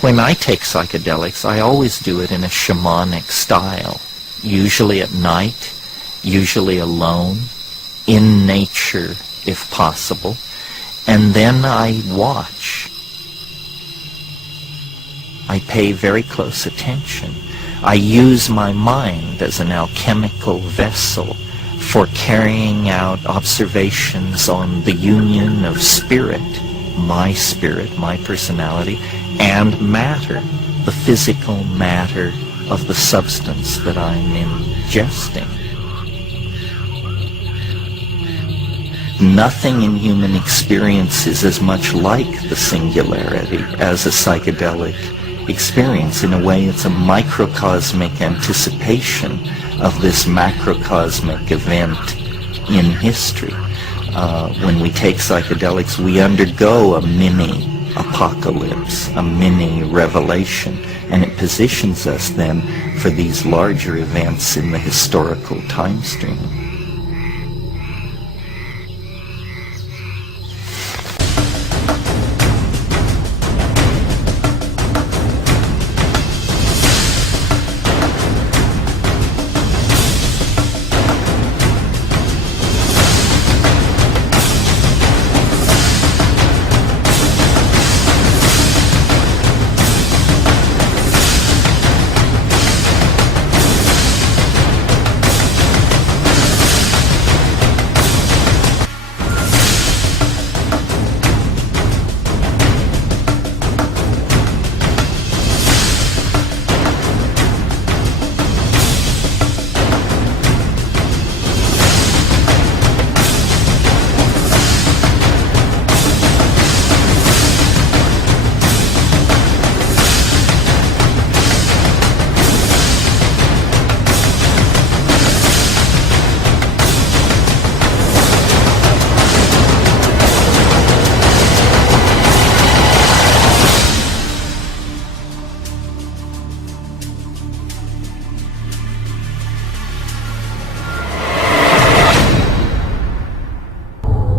When I take psychedelics, I always do it in a shamanic style, usually at night, usually alone, in nature if possible, and then I watch. I pay very close attention. I use my mind as an alchemical vessel for carrying out observations on the union of spirit, my personality, and matter, the physical matter of the substance that I'm ingesting. Nothing in human experience is as much like the singularity as a psychedelic experience. In a way, it's a microcosmic anticipation of this macrocosmic event in history. When we take psychedelics, we undergo a mini apocalypse, a mini revelation, and it positions us then for these larger events in the historical time stream.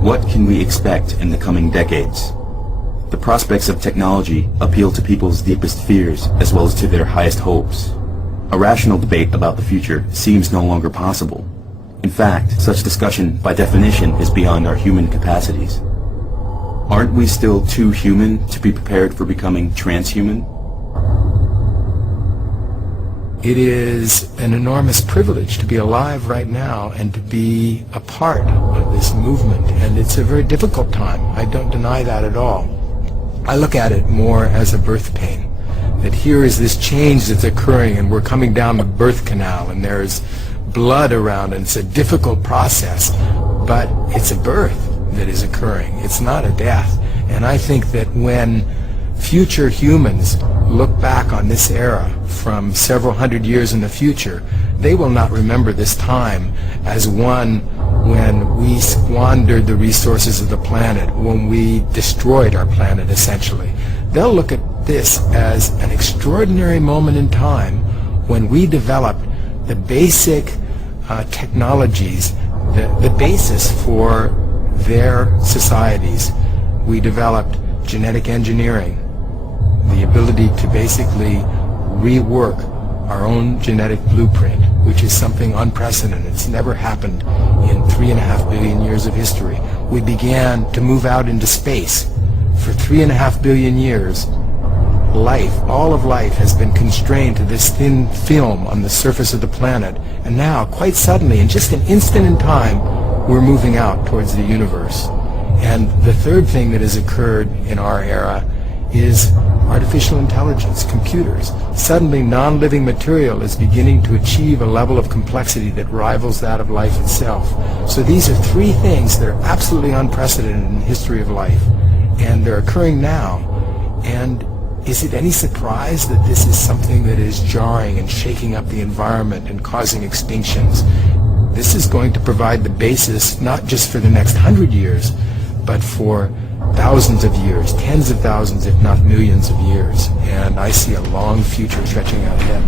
What can we expect in the coming decades? The prospects of technology appeal to people's deepest fears as well as to their highest hopes. A rational debate about the future seems no longer possible. In fact, such discussion, by definition, is beyond our human capacities. Aren't we still too human to be prepared for becoming transhuman? It is an enormous privilege to be alive right now and to be a part of this movement, and it's a very difficult time. I don't deny that at all. I look at it more as a birth pain, that here is this change that's occurring and we're coming down the birth canal and there's blood around and it's a difficult process, but it's a birth that is occurring. It's not a death. And I think that when future humans look back on this era from several hundred years in the future, they will not remember this time as one when we squandered the resources of the planet, when we destroyed our planet essentially. They'll look at this as an extraordinary moment in time when we developed the basic technologies, the basis for their societies. We developed genetic engineering, the ability to basically rework our own genetic blueprint, which is something unprecedented. It's never happened in 3.5 billion years of history. We began to move out into space. For 3.5 billion years, all of life has been constrained to this thin film on the surface of the planet. And now, quite suddenly, in just an instant in time, we're moving out towards the universe. And the third thing that has occurred in our era is artificial intelligence, computers. Suddenly, non-living material is beginning to achieve a level of complexity that rivals that of life itself. So these are three things that are absolutely unprecedented in the history of life, and they're occurring now. And is it any surprise that this is something that is jarring and shaking up the environment and causing extinctions? This is going to provide the basis not just for the next 100 years, but for thousands of years, tens of thousands, if not millions of years. And I see a long future stretching out ahead.